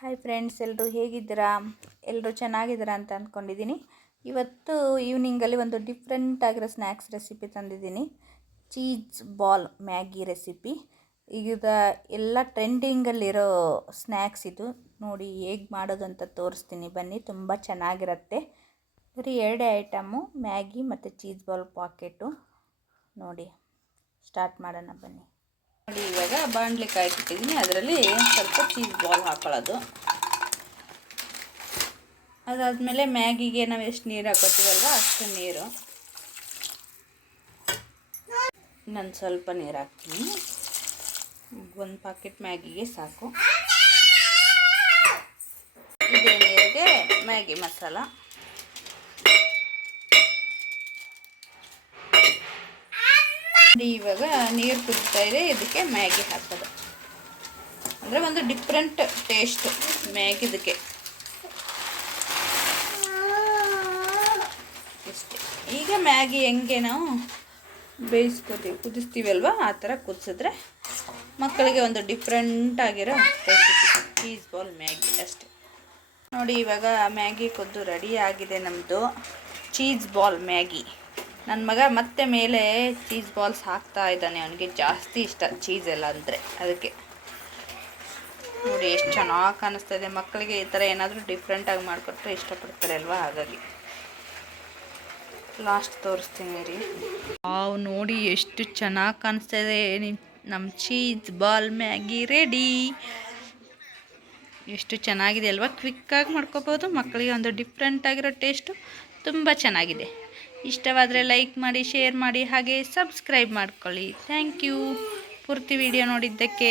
Hi friends, ಎಲ್ಲರೂ ಹೇಗಿದ್ದೀರಾ? ಎಲ್ಲರೂ ಚೆನ್ನಾಗಿದ್ದೀರಾ ಅಂತ ಅಂದ್ಕೊಂಡಿದ್ದೀನಿ. ಇವತ್ತು ಈವ್ನಿಂಗಲ್ಲಿ ಒಂದು ಡಿಫ್ರೆಂಟ್ ಆಗಿರೋ ಸ್ನ್ಯಾಕ್ಸ್ ರೆಸಿಪಿ ತಂದಿದ್ದೀನಿ. Cheese ball Maggi recipe. ಈಗ ಎಲ್ಲ ಟ್ರೆಂಡಿಂಗಲ್ಲಿರೋ ಸ್ನ್ಯಾಕ್ಸ್ ಇದು. ನೋಡಿ ಹೇಗೆ ಮಾಡೋದು ಅಂತ ತೋರಿಸ್ತೀನಿ ಬನ್ನಿ. ತುಂಬ ಚೆನ್ನಾಗಿರುತ್ತೆ. ಬರೀ 2 ಐಟಮು, ಮ್ಯಾಗಿ ಮತ್ತು ಚೀಸ್ ಬಾಲ್ ಪಾಕೆಟು. ನೋಡಿ ಸ್ಟಾರ್ಟ್ ಮಾಡೋಣ ಬನ್ನಿ. ನೋಡಿ, ಇವಾಗ ಬಾಣಲೆ ಕಾಯ್ಕಿಟ್ಟಿದ್ದೀನಿ. ಅದರಲ್ಲಿ ಸ್ವಲ್ಪ ಚೀಸ್ ಬಾಲ್ ಹಾಕೊಳ್ಳೋದು. ಅದಾದಮೇಲೆ ಮ್ಯಾಗಿಗೆ ನಾವು ಎಷ್ಟು ನೀರು ಹಾಕೋತೀವಲ್ವ ಅಷ್ಟು ನೀರು. ನಾನು ಸ್ವಲ್ಪ ನೀರು ಹಾಕ್ತೀನಿ. 1 ಪಾಕೆಟ್ ಮ್ಯಾಗಿಗೆ ಸಾಕು. ಇದೇ ನೀರಿಗೆ ಮ್ಯಾಗಿ ಮಸಾಲ. ಇವಾಗ ನೀರು ಕುದಿತಾ ಇದೆ, ಇದಕ್ಕೆ ಮ್ಯಾಗಿ ಹಾಕೋದು. ಅಂದರೆ ಒಂದು ಡಿಫ್ರೆಂಟ್ ಟೇಸ್ಟ್ ಮ್ಯಾಗಿದಕ್ಕೆ. ಇಷ್ಟೇ. ಈಗ ಮ್ಯಾಗಿ ಹೆಂಗೆ ನಾವು ಕುದಿಸ್ತೀವಲ್ವ ಆ ಥರ ಕುದಿಸಿದ್ರೆ ಮಕ್ಕಳಿಗೆ ಒಂದು ಡಿಫ್ರೆಂಟ್ ಆಗಿರೋ ರೆಸಿಪಿ ಚೀಸ್ ಬಾಲ್ ಮ್ಯಾಗಿ ಅಷ್ಟೇ. ನೋಡಿ, ಇವಾಗ ಮ್ಯಾಗಿ ಕುದ್ದು ರೆಡಿ ಆಗಿದೆ ನಮ್ಮದು ಚೀಸ್ ಬಾಲ್ ಮ್ಯಾಗಿ. ನನ್ನ ಮಗ ಮತ್ತೆ ಮೇಲೆ ಚೀಸ್ ಬಾಲ್ಸ್ ಹಾಕ್ತಾ ಇದ್ದಾನೆ. ಅವನಿಗೆ ಜಾಸ್ತಿ ಇಷ್ಟ ಚೀಸ್ ಎಲ್ಲ ಅಂದರೆ. ಅದಕ್ಕೆ ನೋಡಿ ಎಷ್ಟು ಚೆನ್ನಾಗಿ ಕಾಣಿಸ್ತಾ ಇದೆ. ಮಕ್ಕಳಿಗೆ ಈ ಥರ ಏನಾದರೂ ಡಿಫ್ರೆಂಟಾಗಿ ಮಾಡಿಕೊಟ್ರೆ ಇಷ್ಟಪಡ್ತಾರೆ ಅಲ್ವಾ, ಹಾಗಾಗಿ. ಲಾಸ್ಟ್ ತೋರಿಸ್ತೀನಿ ರೀ. ನೋಡಿ ಎಷ್ಟು ಚೆನ್ನಾಗಿ ಕಾಣಿಸ್ತಾ ಇದೆ. ನಮ್ಮ ಚೀಸ್ ಬಾಲ್ ಮ್ಯಾಗಿ ರೆಡಿ. ಎಷ್ಟು ಚೆನ್ನಾಗಿದೆ ಅಲ್ವಾ. ಕ್ವಿಕ್ಕಾಗಿ ಮಾಡ್ಕೋಬೋದು. ಮಕ್ಕಳಿಗೆ ಒಂದು ಡಿಫ್ರೆಂಟಾಗಿರೋ ಟೇಸ್ಟು ತುಂಬ ಚೆನ್ನಾಗಿದೆ. ಇಷ್ಟವಾದರೆ ಲೈಕ್ ಮಾಡಿ, ಶೇರ್ ಮಾಡಿ, ಹಾಗೆ ಸಬ್ಸ್ಕ್ರೈಬ್ ಮಾಡ್ಕೊಳ್ಳಿ. ಥ್ಯಾಂಕ್ ಯು ಪೂರ್ತಿ ವಿಡಿಯೋ ನೋಡಿದ್ದಕ್ಕೆ.